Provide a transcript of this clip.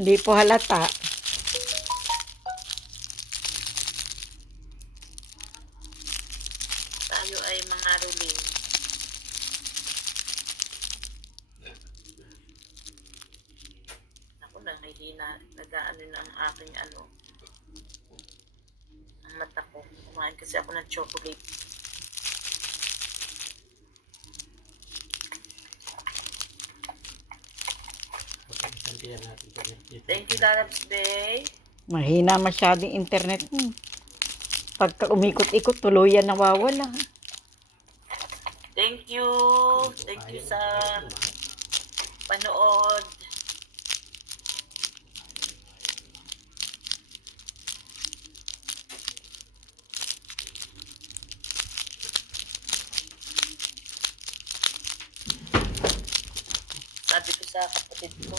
Hindi po halata. Tayo ay mga ruling. Ako nangihina. Nag-ano na ang aking ang mata ko. Kumain kasi ako ng chocolate. Thank you, Lalabs Bay. Mahina masyadong internet mo. Pagka umikot-ikot, tuluyan nawawala. Thank you. Thank you sa panood. Sabi ko sa kapatid ko,